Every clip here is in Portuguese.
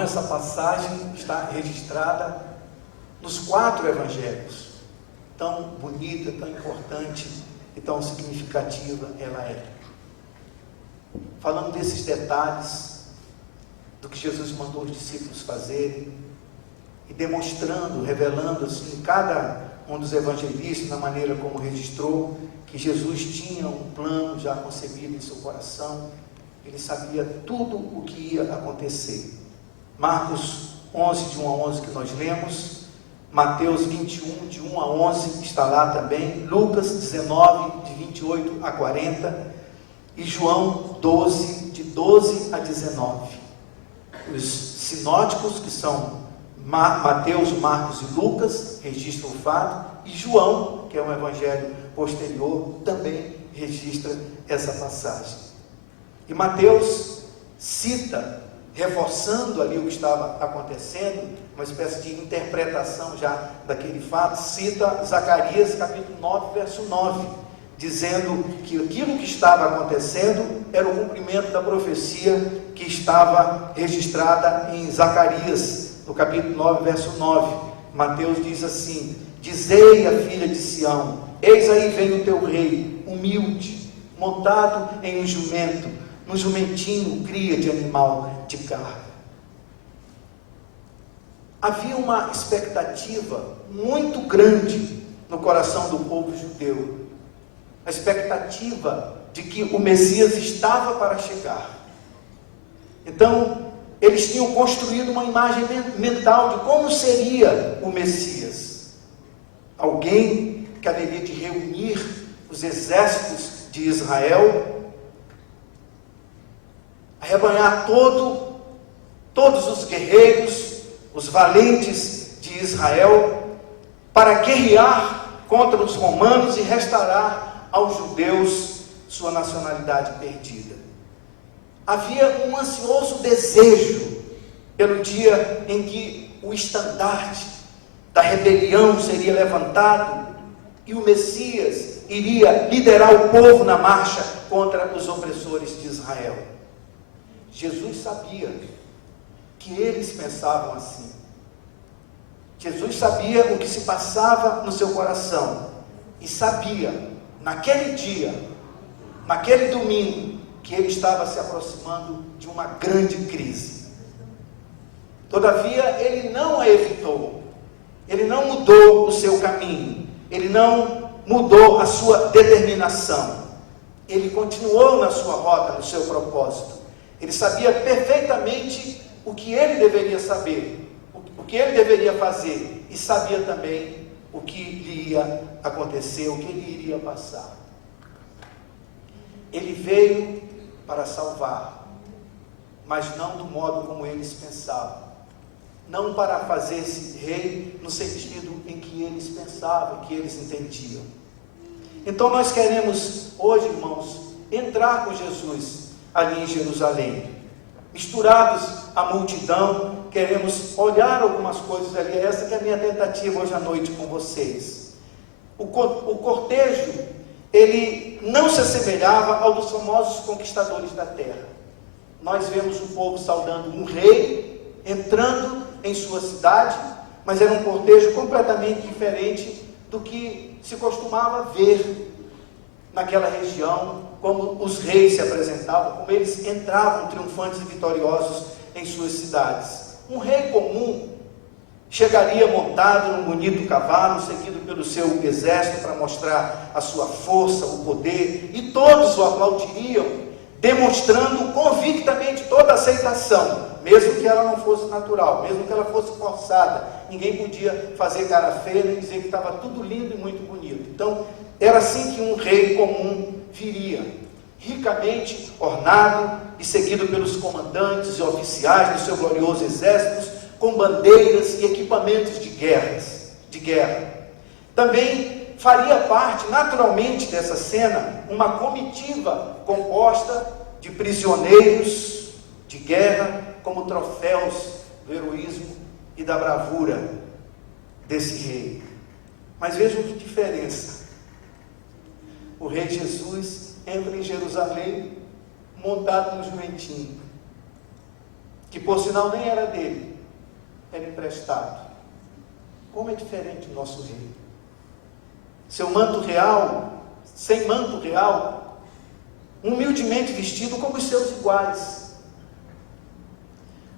Essa passagem está registrada nos 4 evangelhos. Tão bonita, tão importante e tão significativa ela é. Falando desses detalhes, do que Jesus mandou os discípulos fazerem, e demonstrando, revelando assim, em cada um dos evangelistas, na maneira como registrou, que Jesus tinha um plano já concebido em seu coração, ele sabia tudo o que ia acontecer. Marcos 11, de 1 a 11, que nós lemos, Mateus 21, de 1 a 11, está lá também, Lucas 19, de 28 a 40, e João 12, de 12 a 19. Os sinóticos, que são Mateus, Marcos e Lucas, registram o fato, e João, que é um evangelho posterior, também registra essa passagem. E Mateus cita, reforçando ali o que estava acontecendo, uma espécie de interpretação já daquele fato, cita Zacarias capítulo 9, verso 9, dizendo que aquilo que estava acontecendo era o cumprimento da profecia que estava registrada em Zacarias, no capítulo 9, verso 9. Mateus diz assim: dizei à filha de Sião, eis aí vem o teu rei, humilde, montado em um jumento, num jumentinho, cria de animal de carga. Havia uma expectativa muito grande no coração do povo judeu, a expectativa de que o Messias estava para chegar. Então, eles tinham construído uma imagem mental de como seria o Messias. Alguém que haveria de reunir os exércitos de Israel, arrebanhar todos os guerreiros, os valentes de Israel, para guerrear contra os romanos e restaurar aos judeus sua nacionalidade perdida. Havia um ansioso desejo pelo dia em que o estandarte da rebelião seria levantado e o Messias iria liderar o povo na marcha contra os opressores de Israel. Jesus sabia que eles pensavam assim. Jesus sabia o que se passava no seu coração e sabia, naquele dia, naquele domingo, que ele estava se aproximando de uma grande crise. Todavia, ele não a evitou, ele não mudou o seu caminho, ele não mudou a sua determinação, ele continuou na sua rota, no seu propósito. Ele sabia perfeitamente o que ele deveria saber, o que ele deveria fazer, e sabia também o que lhe ia acontecer, o que ele iria passar. Ele veio para salvar, mas não do modo como eles pensavam, não para fazer-se rei no sentido em que eles pensavam, que eles entendiam. Então nós queremos hoje, irmãos, entrar com Jesus ali em Jerusalém, misturados à multidão, queremos olhar algumas coisas ali. Essa que é a minha tentativa hoje à noite com vocês. O cortejo, ele não se assemelhava ao dos famosos conquistadores da terra. Nós vemos o povo saudando um rei, entrando em sua cidade, mas era um cortejo completamente diferente do que se costumava ver naquela região, como os reis se apresentavam, como eles entravam triunfantes e vitoriosos em suas cidades. Um rei comum chegaria montado num bonito cavalo, seguido pelo seu exército para mostrar a sua força, o poder, e todos o aplaudiriam, demonstrando convictamente toda a aceitação, mesmo que ela não fosse natural, mesmo que ela fosse forçada. Ninguém podia fazer cara feia nem dizer que estava tudo lindo e muito bonito. Então, era assim que um rei comum viria, ricamente ornado e seguido pelos comandantes e oficiais do seu glorioso exército, com bandeiras e equipamentos de guerra. Também faria parte naturalmente dessa cena uma comitiva composta de prisioneiros de guerra como troféus do heroísmo e da bravura desse rei. Mas vejam que diferença. O rei Jesus entra em Jerusalém montado no jumentinho. que por sinal nem era dele, era emprestado. Como é diferente o nosso rei. Seu manto real, sem manto real, humildemente vestido como os seus iguais.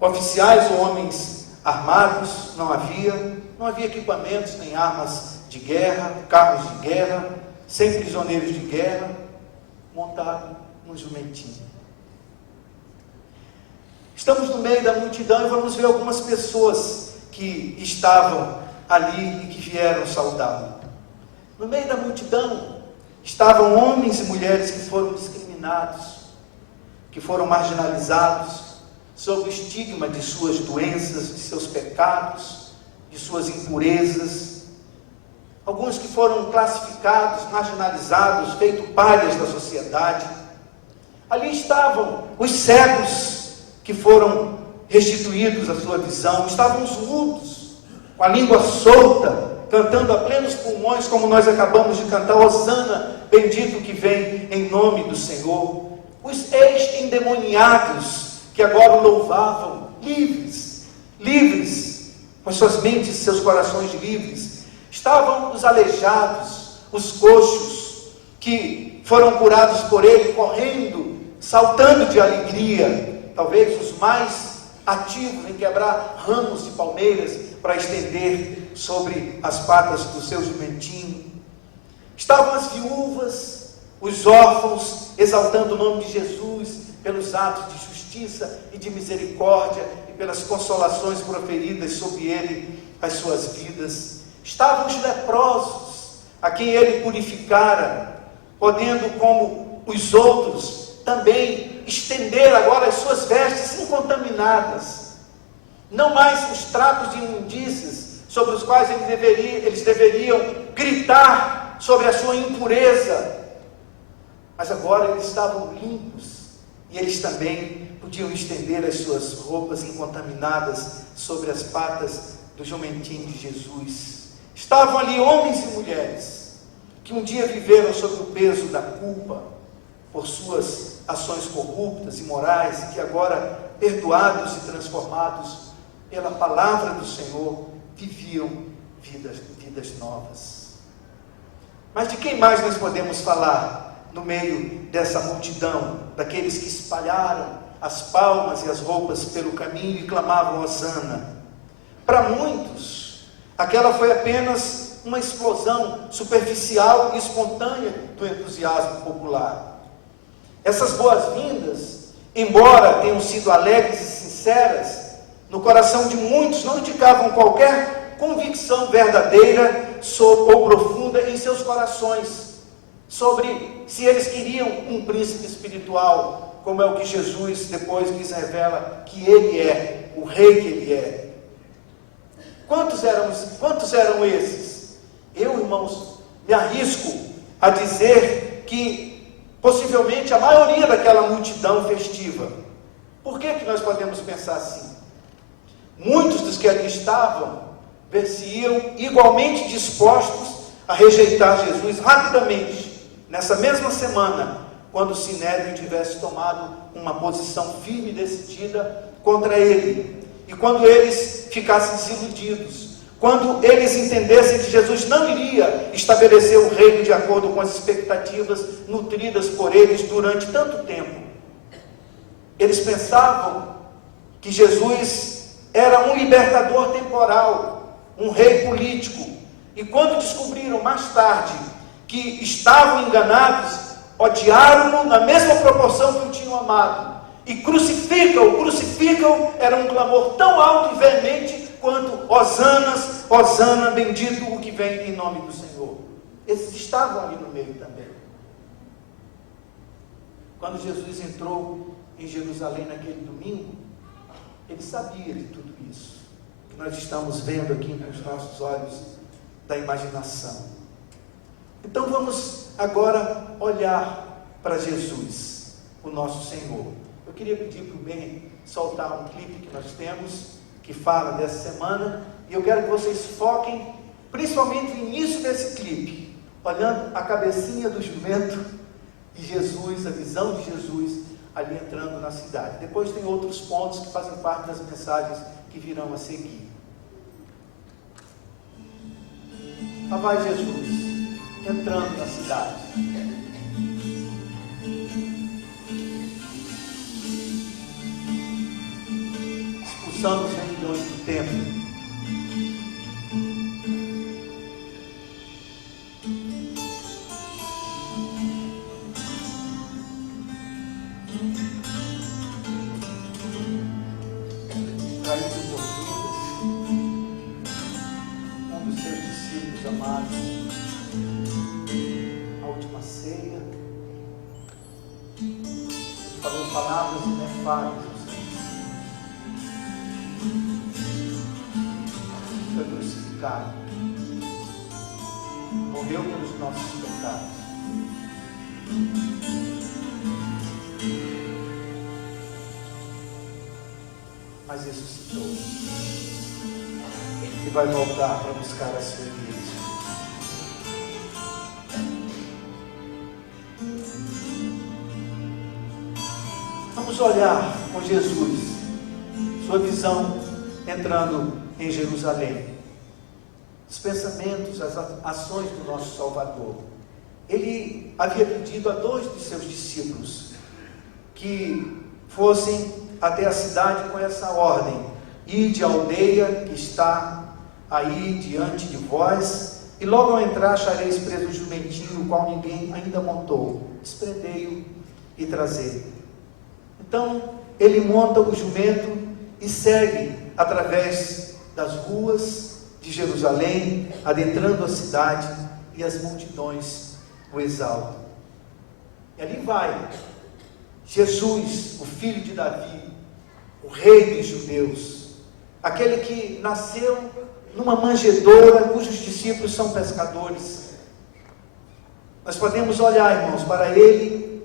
Oficiais ou homens armados não havia equipamentos nem armas de guerra, carros de guerra, sem prisioneiros de guerra, montado num jumentinho. Estamos no meio da multidão e vamos ver algumas pessoas que estavam ali e que vieram saudá-lo. No meio da multidão estavam homens e mulheres que foram discriminados, que foram marginalizados, sob o estigma de suas doenças, de seus pecados, de suas impurezas. Alguns que foram classificados, marginalizados, feitos palhas da sociedade. Ali estavam os cegos que foram restituídos à sua visão, estavam os mudos, com a língua solta, cantando a plenos pulmões, como nós acabamos de cantar, Hosana, bendito que vem em nome do Senhor. Os ex-endemoniados, que agora louvavam, livres, com suas mentes e seus corações livres. Estavam os aleijados, os coxos, que foram curados por ele, correndo, saltando de alegria, talvez os mais ativos em quebrar ramos de palmeiras para estender sobre as patas do seu jumentinho. Estavam as viúvas, os órfãos, exaltando o nome de Jesus pelos atos de justiça e de misericórdia e pelas consolações proferidas sobre ele, as suas vidas. Estavam os leprosos, a quem ele purificara, podendo, como os outros, também estender agora as suas vestes incontaminadas. Não mais os trapos de imundícias sobre os quais eles deveriam gritar sobre a sua impureza. Mas agora eles estavam limpos e eles também podiam estender as suas roupas incontaminadas sobre as patas do jumentinho de Jesus. Estavam ali homens e mulheres que um dia viveram sob o peso da culpa por suas ações corruptas e imorais, e que agora, perdoados e transformados pela palavra do Senhor, viviam vidas novas. Mas de quem mais nós podemos falar no meio dessa multidão, daqueles que espalharam as palmas e as roupas pelo caminho e clamavam Hosana? Para muitos, aquela foi apenas uma explosão superficial e espontânea do entusiasmo popular. Essas boas-vindas, embora tenham sido alegres e sinceras, no coração de muitos não indicavam qualquer convicção verdadeira ou profunda em seus corações, sobre se eles queriam um príncipe espiritual, como é o que Jesus depois lhes revela que ele é, o rei que ele é. Quantos eram esses? Eu, irmãos, me arrisco a dizer que possivelmente a maioria daquela multidão festiva. Por que nós podemos pensar assim? Muitos dos que ali estavam ver-se-iam igualmente dispostos a rejeitar Jesus rapidamente, nessa mesma semana, quando o Sinédrio tivesse tomado uma posição firme e decidida contra ele, e quando eles ficassem desiludidos, quando eles entendessem que Jesus não iria estabelecer o reino de acordo com as expectativas nutridas por eles durante tanto tempo. Eles pensavam que Jesus era um libertador temporal, um rei político, e quando descobriram mais tarde que estavam enganados, odiaram-no na mesma proporção que o tinham amado, e crucificam, era um clamor tão alto e veemente quanto Hosana, bendito o que vem em nome do Senhor. Esses estavam ali no meio também. Quando Jesus entrou em Jerusalém naquele domingo, ele sabia de tudo isso que nós estamos vendo aqui com os nossos olhos da imaginação. Então vamos agora olhar para Jesus, o nosso Senhor. Eu queria pedir para o Ben soltar um clipe que nós temos, que fala dessa semana, e eu quero que vocês foquem principalmente no início desse clipe, olhando a cabecinha do jumento e Jesus, a visão de Jesus ali entrando na cidade. Depois tem outros pontos que fazem parte das mensagens que virão a seguir. Lá vai Jesus, entrando na cidade. Expulsando os vendilhões do templo. Foi crucificado, morreu pelos nossos pecados, mas ressuscitou e vai voltar para buscar a sua igreja. Vamos olhar com Jesus, sua visão entrando em Jerusalém, os pensamentos, as ações do nosso Salvador. Ele havia pedido a 2 de seus discípulos que fossem até a cidade com essa ordem: ide à aldeia que está aí diante de vós, e logo ao entrar achareis preso o jumentinho, o qual ninguém ainda montou, desprendei-o e trazei-o. Então ele monta o jumento e segue através das ruas de Jerusalém, adentrando a cidade, e as multidões o exaltam. E ali vai Jesus, o filho de Davi, o rei dos judeus, aquele que nasceu numa manjedoura, cujos discípulos são pescadores. Nós podemos olhar, irmãos, para ele,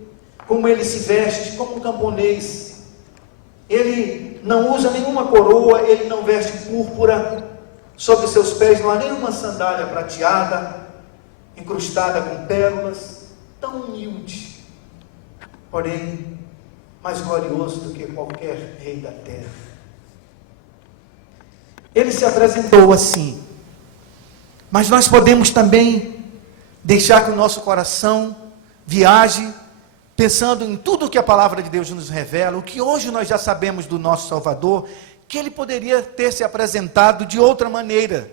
como ele se veste, como um camponês. Ele não usa nenhuma coroa, ele não veste púrpura, sobre seus pés não há nenhuma sandália prateada, incrustada com pérolas, tão humilde, porém mais glorioso do que qualquer rei da terra. Ele se apresentou assim, mas nós podemos também deixar que o nosso coração viaje, pensando em tudo que a palavra de Deus nos revela, o que hoje nós já sabemos do nosso Salvador, que ele poderia ter se apresentado de outra maneira,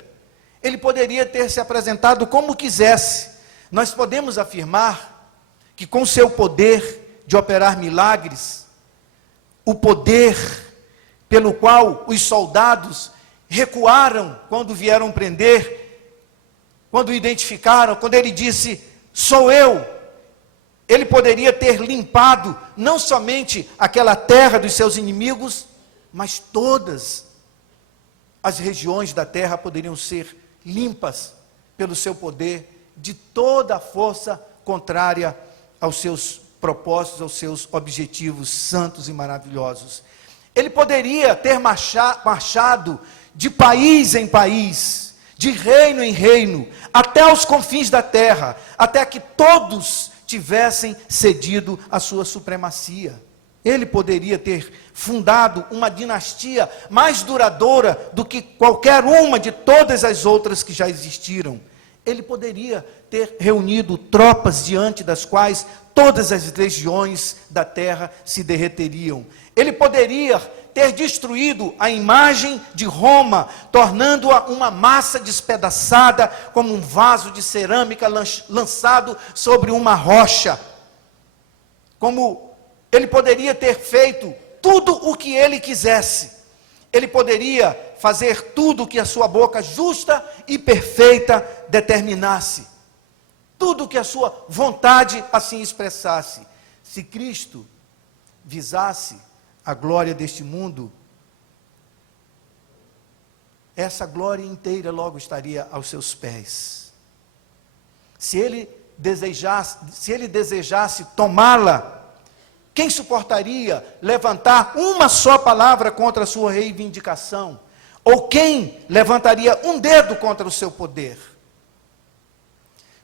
ele poderia ter se apresentado como quisesse. Nós podemos afirmar que com seu poder de operar milagres, o poder pelo qual os soldados recuaram quando vieram prender, quando identificaram, quando ele disse, sou eu, ele poderia ter limpado não somente aquela terra dos seus inimigos, mas todas as regiões da terra poderiam ser limpas pelo seu poder, de toda a força contrária aos seus propósitos, aos seus objetivos santos e maravilhosos. Ele poderia ter marchado de país em país, de reino em reino, até os confins da terra, até que todos tivessem cedido à sua supremacia. Ele poderia ter fundado uma dinastia mais duradoura do que qualquer uma de todas as outras que já existiram. Ele poderia ter reunido tropas diante das quais todas as legiões da terra se derreteriam. Ele poderia ter destruído a imagem de Roma, tornando-a uma massa despedaçada, como um vaso de cerâmica lançado sobre uma rocha. Como ele poderia ter feito tudo o que ele quisesse. Ele poderia fazer tudo o que a sua boca justa e perfeita determinasse. Tudo o que a sua vontade assim expressasse. Se Cristo visasse a glória deste mundo, essa glória inteira logo estaria aos seus pés. Se ele desejasse tomá-la, quem suportaria levantar uma só palavra contra a sua reivindicação? Ou quem levantaria um dedo contra o seu poder?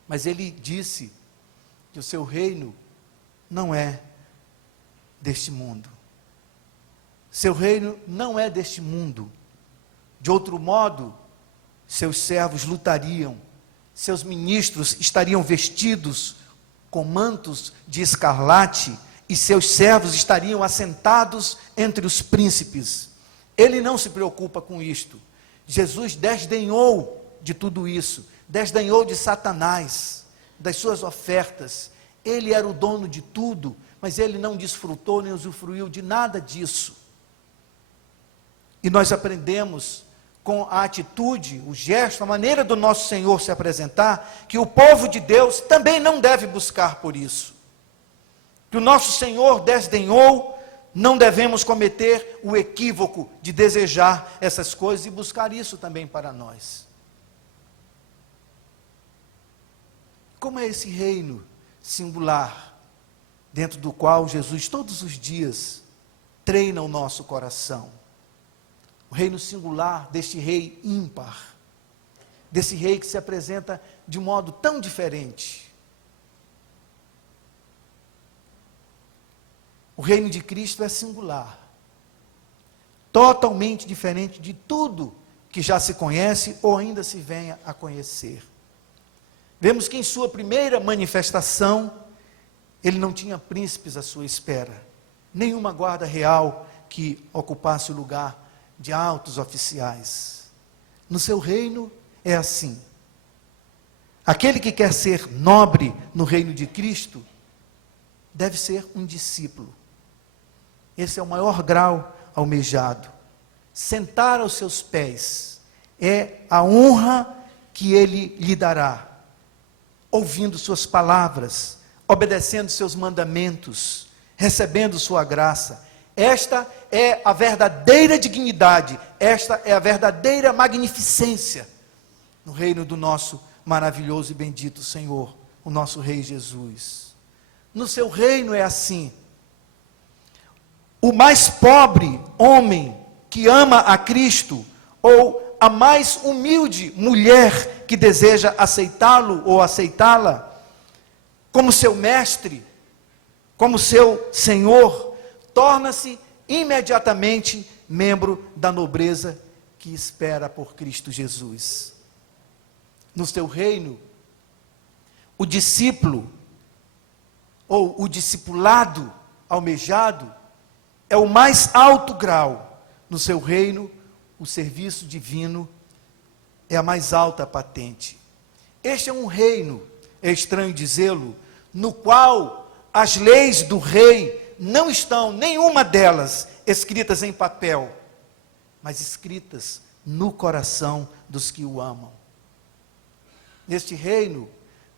Mas ele disse que o seu reino não é deste mundo. Seu reino não é deste mundo. De outro modo, seus servos lutariam, seus ministros estariam vestidos com mantos de escarlate e seus servos estariam assentados entre os príncipes. Ele não se preocupa com isto. Jesus desdenhou de tudo isso, desdenhou de Satanás, das suas ofertas. Ele era o dono de tudo, mas ele não desfrutou nem usufruiu de nada disso. E nós aprendemos com a atitude, o gesto, a maneira do nosso Senhor se apresentar, que o povo de Deus também não deve buscar por isso. Que o nosso Senhor desdenhou, não devemos cometer o equívoco de desejar essas coisas e buscar isso também para nós. Como é esse reino singular, dentro do qual Jesus todos os dias treina o nosso coração? O reino singular deste rei ímpar, desse rei que se apresenta de modo tão diferente. O reino de Cristo é singular, totalmente diferente de tudo que já se conhece ou ainda se venha a conhecer. Vemos que em sua primeira manifestação, ele não tinha príncipes à sua espera, nenhuma guarda real que ocupasse o lugar de altos oficiais. No seu reino é assim. Aquele que quer ser nobre no reino de Cristo, deve ser um discípulo. Esse é o maior grau almejado. Sentar aos seus pés é a honra que ele lhe dará, ouvindo suas palavras, obedecendo seus mandamentos, recebendo sua graça. Esta é a verdadeira dignidade, esta é a verdadeira magnificência no reino do nosso maravilhoso e bendito Senhor, o nosso Rei Jesus. No seu reino é assim. O mais pobre homem que ama a Cristo, ou a mais humilde mulher que deseja aceitá-lo ou aceitá-la como seu mestre, como seu Senhor, torna-se imediatamente membro da nobreza que espera por Cristo Jesus. No seu reino, o discípulo, ou o discipulado almejado, é o mais alto grau. No seu reino, o serviço divino é a mais alta patente. Este é um reino, é estranho dizê-lo, no qual as leis do rei não estão, nenhuma delas, escritas em papel, mas escritas no coração dos que o amam. Neste reino,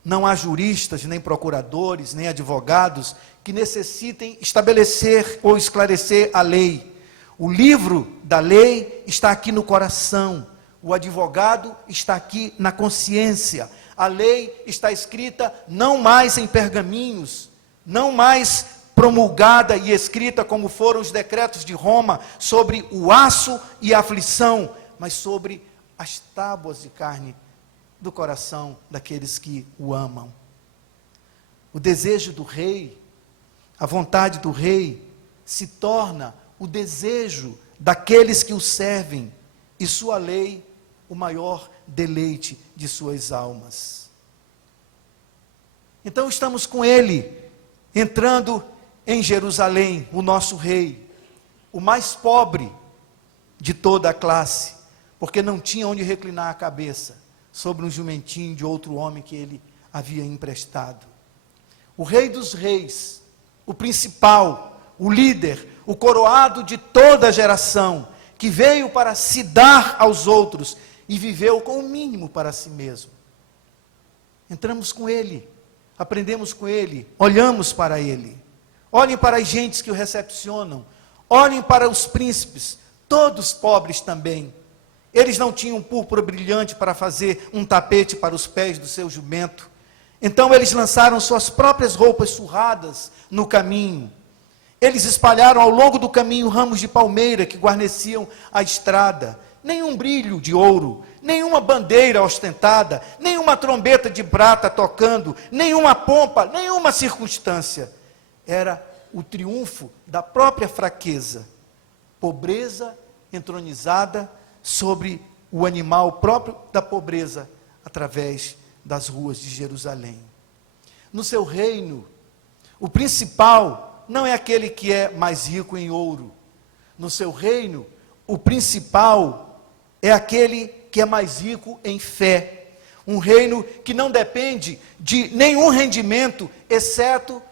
não há juristas, nem procuradores, nem advogados que necessitem estabelecer ou esclarecer a lei. O livro da lei está aqui no coração, o advogado está aqui na consciência. A lei está escrita não mais em pergaminhos, não mais promulgada e escrita como foram os decretos de Roma sobre o aço e a aflição, mas sobre as tábuas de carne do coração daqueles que o amam. O desejo do rei, a vontade do rei, se torna o desejo daqueles que o servem, e sua lei, o maior deleite de suas almas. Então estamos com ele, entrando em Jerusalém, o nosso rei, o mais pobre de toda a classe, porque não tinha onde reclinar a cabeça, sobre um jumentinho de outro homem que ele havia emprestado. O rei dos reis, o principal, o líder, o coroado de toda a geração, que veio para se dar aos outros e viveu com o mínimo para si mesmo. Entramos com ele, aprendemos com ele, olhamos para ele. Olhem para as gentes que o recepcionam, olhem para os príncipes, todos pobres também. Eles não tinham púrpura brilhante para fazer um tapete para os pés do seu jumento. Então eles lançaram suas próprias roupas surradas no caminho. Eles espalharam ao longo do caminho ramos de palmeira que guarneciam a estrada. Nenhum brilho de ouro, nenhuma bandeira ostentada, nenhuma trombeta de prata tocando, nenhuma pompa, nenhuma circunstância. Era o triunfo da própria fraqueza, pobreza entronizada sobre o animal próprio da pobreza, através das ruas de Jerusalém. No seu reino, o principal não é aquele que é mais rico em ouro. No seu reino, o principal é aquele que é mais rico em fé. Um reino que não depende de nenhum rendimento, exceto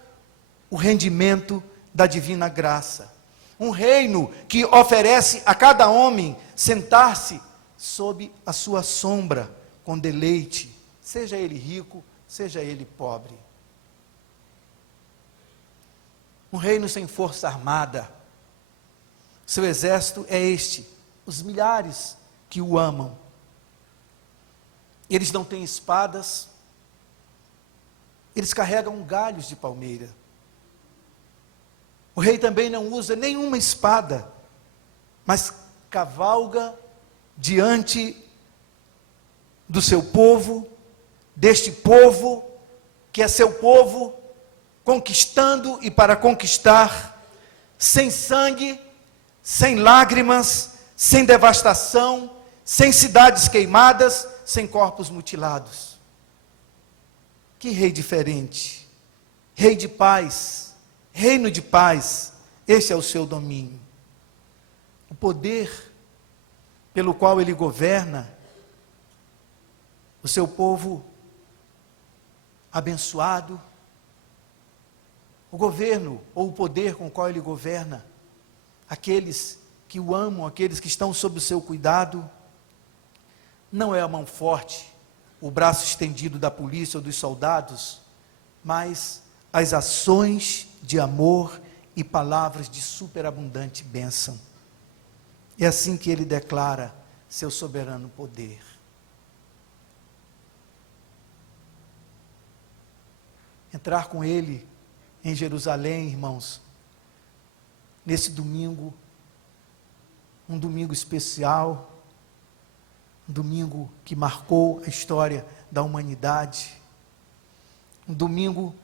o rendimento da divina graça. Um reino que oferece a cada homem sentar-se sob a sua sombra com deleite, seja ele rico, seja ele pobre. Um reino sem força armada. Seu exército é este, os milhares que o amam. Eles não têm espadas, eles carregam galhos de palmeira. O rei também não usa nenhuma espada, mas cavalga diante do seu povo, deste povo, que é seu povo, conquistando e para conquistar, sem sangue, sem lágrimas, sem devastação, sem cidades queimadas, sem corpos mutilados. Que rei diferente, rei de paz, reino de paz, este é o seu domínio. O poder pelo qual ele governa, o seu povo abençoado, o governo ou o poder com o qual ele governa, aqueles que o amam, aqueles que estão sob o seu cuidado, não é a mão forte, o braço estendido da polícia ou dos soldados, mas as ações de amor e palavras de superabundante bênção. É assim que ele declara seu soberano poder. Entrar com ele em Jerusalém, irmãos, nesse domingo, um domingo especial, um domingo que marcou a história da humanidade, um domingo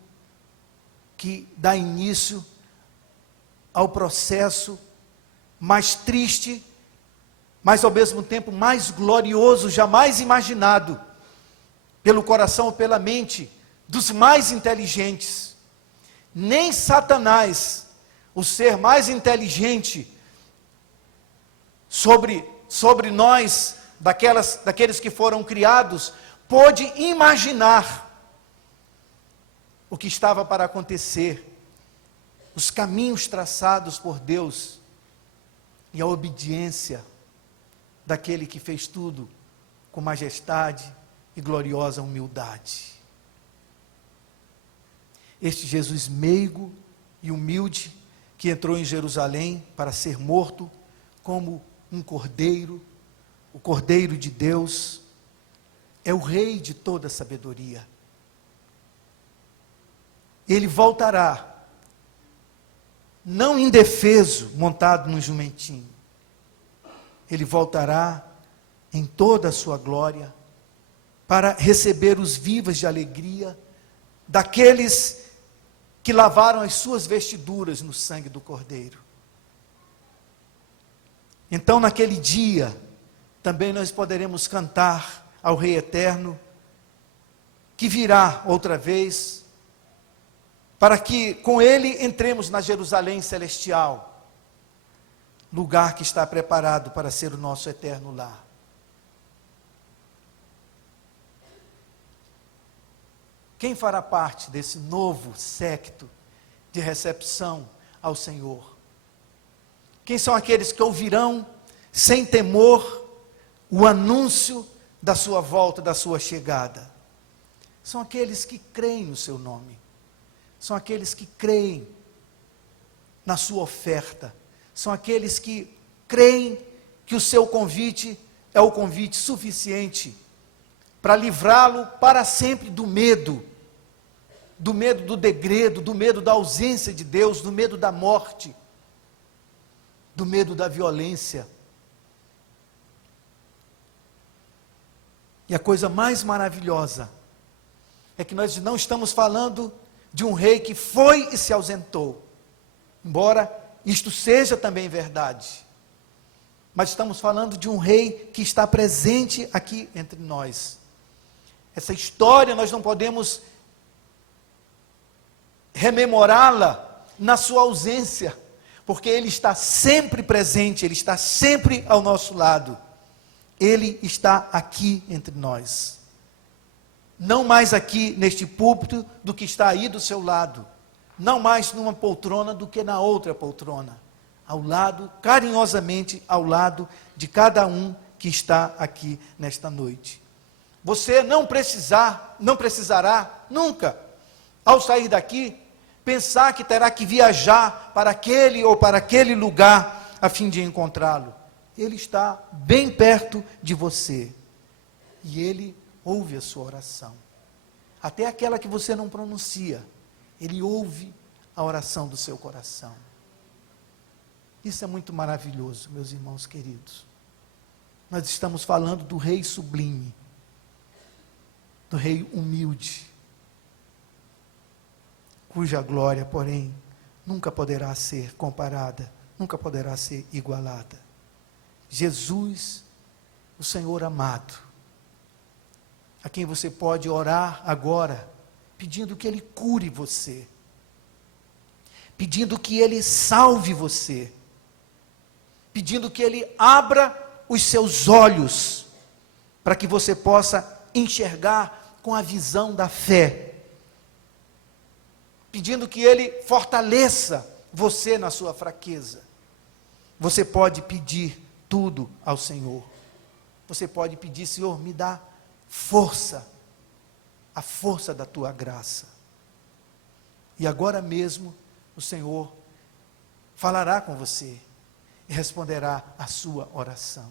que dá início ao processo mais triste, mas ao mesmo tempo mais glorioso, jamais imaginado, pelo coração ou pela mente dos mais inteligentes. Nem Satanás, o ser mais inteligente sobre nós, daqueles que foram criados, pôde imaginar o que estava para acontecer, os caminhos traçados por Deus e a obediência daquele que fez tudo com majestade e gloriosa humildade. Este Jesus meigo e humilde, que entrou em Jerusalém para ser morto como um cordeiro, o Cordeiro de Deus, é o Rei de toda sabedoria. Ele voltará, não indefeso, montado num jumentinho. Ele voltará em toda a sua glória, para receber os vivas de alegria, daqueles que lavaram as suas vestiduras no sangue do Cordeiro. Então, naquele dia, também nós poderemos cantar ao Rei Eterno, que virá outra vez, para que com Ele entremos na Jerusalém celestial, lugar que está preparado para ser o nosso eterno lar. Quem fará parte desse novo séquito de recepção ao Senhor? Quem são aqueles que ouvirão sem temor o anúncio da sua volta, da sua chegada? São aqueles que creem no seu nome. São aqueles que creem na sua oferta. São aqueles que creem que o seu convite é o convite suficiente para livrá-lo para sempre do medo do degredo, do medo da ausência de Deus, do medo da morte, do medo da violência. E a coisa mais maravilhosa é que nós não estamos falando de um rei que foi e se ausentou. embora isto seja também verdade, mas estamos falando de um rei que está presente aqui entre nós. Essa história nós não podemos rememorá-la na sua ausência, porque Ele está sempre presente, Ele está sempre ao nosso lado. Ele está aqui entre nós. Não mais aqui neste púlpito do que está aí do seu lado. Não mais numa poltrona do que na outra poltrona. Ao lado, carinhosamente ao lado de cada um que está aqui nesta noite. Você não precisará nunca, ao sair daqui, pensar que terá que viajar para aquele ou para aquele lugar a fim de encontrá-lo. Ele está bem perto de você. E Ele ouve a sua oração. Até aquela que você não pronuncia. Ele ouve a oração do seu coração. Isso é muito maravilhoso, meus irmãos queridos. Nós estamos falando do Rei sublime, do Rei humilde, cuja glória, porém, nunca poderá ser comparada, nunca poderá ser igualada. Jesus, o Senhor amado, a quem você pode orar agora, pedindo que Ele cure você, pedindo que Ele salve você, pedindo que Ele abra os seus olhos, para que você possa enxergar com a visão da fé, pedindo que Ele fortaleça você na sua fraqueza. Você pode pedir tudo ao Senhor. Você pode pedir: Senhor, me dá força, a força da Tua graça. E agora mesmo o Senhor falará com você e responderá a sua oração.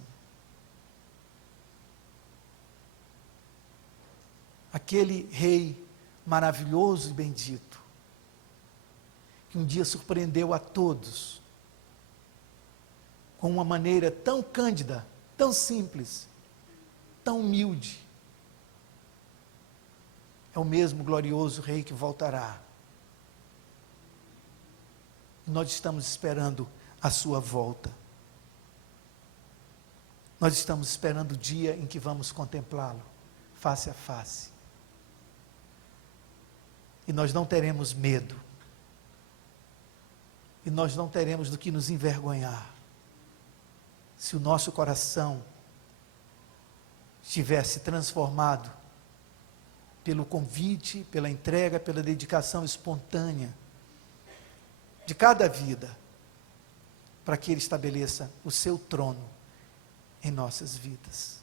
Aquele Rei maravilhoso e bendito, que um dia surpreendeu a todos, com uma maneira tão cândida, tão simples, tão humilde, é o mesmo glorioso Rei que voltará. Nós estamos esperando a sua volta. Nós estamos esperando o dia em que vamos contemplá-lo, face a face. E nós não teremos medo. E nós não teremos do que nos envergonhar, se o nosso coração estivesse transformado pelo convite, pela entrega, pela dedicação espontânea de cada vida, para que Ele estabeleça o seu trono em nossas vidas.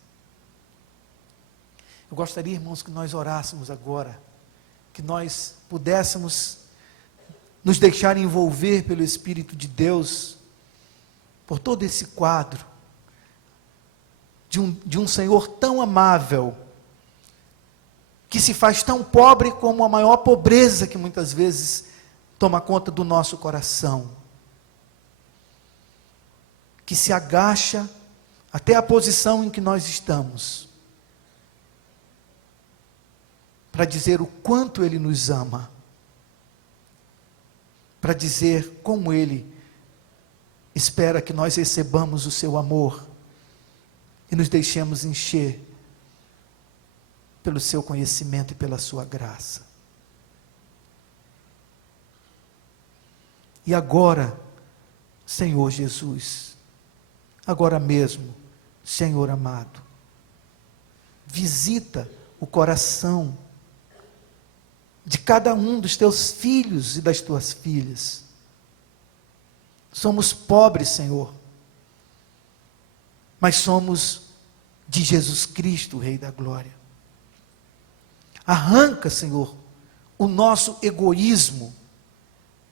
Eu gostaria, irmãos, que nós orássemos agora, que nós pudéssemos nos deixar envolver pelo Espírito de Deus, por todo esse quadro, de um Senhor tão amável, que se faz tão pobre como a maior pobreza que muitas vezes toma conta do nosso coração, que se agacha até a posição em que nós estamos, para dizer o quanto Ele nos ama, para dizer como Ele espera que nós recebamos o seu amor e nos deixemos encher pelo seu conhecimento e pela sua graça. E agora, Senhor Jesus, agora mesmo, Senhor amado, visita o coração de cada um dos teus filhos e das tuas filhas. Somos pobres, Senhor, mas somos de Jesus Cristo, o Rei da Glória. Arranca, Senhor, o nosso egoísmo,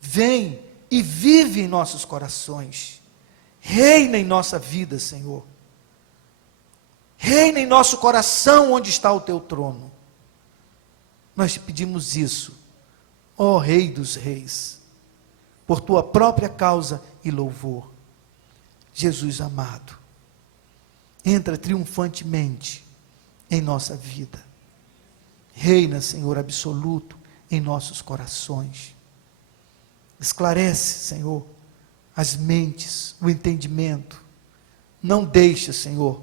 vem e vive em nossos corações, reina em nossa vida, Senhor, reina em nosso coração onde está o teu trono. Nós te pedimos isso, ó Rei dos Reis, por tua própria causa e louvor. Jesus amado, entra triunfantemente em nossa vida. Reina, Senhor absoluto, em nossos corações. Esclarece, Senhor, as mentes, o entendimento. Não deixa, Senhor,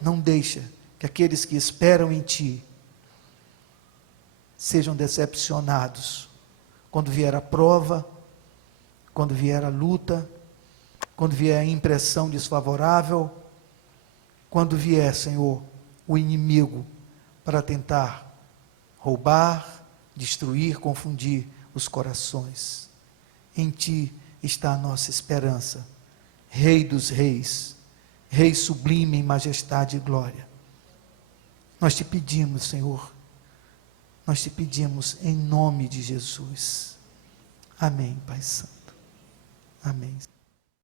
não deixa que aqueles que esperam em Ti sejam decepcionados quando vier a prova, quando vier a luta, quando vier a impressão desfavorável, quando vier, Senhor, o inimigo para tentar roubar, destruir, confundir os corações. Em Ti está a nossa esperança, Rei dos reis, Rei sublime em majestade e glória. Nós te pedimos, Senhor, nós te pedimos em nome de Jesus. Amém, Pai Santo. Amém.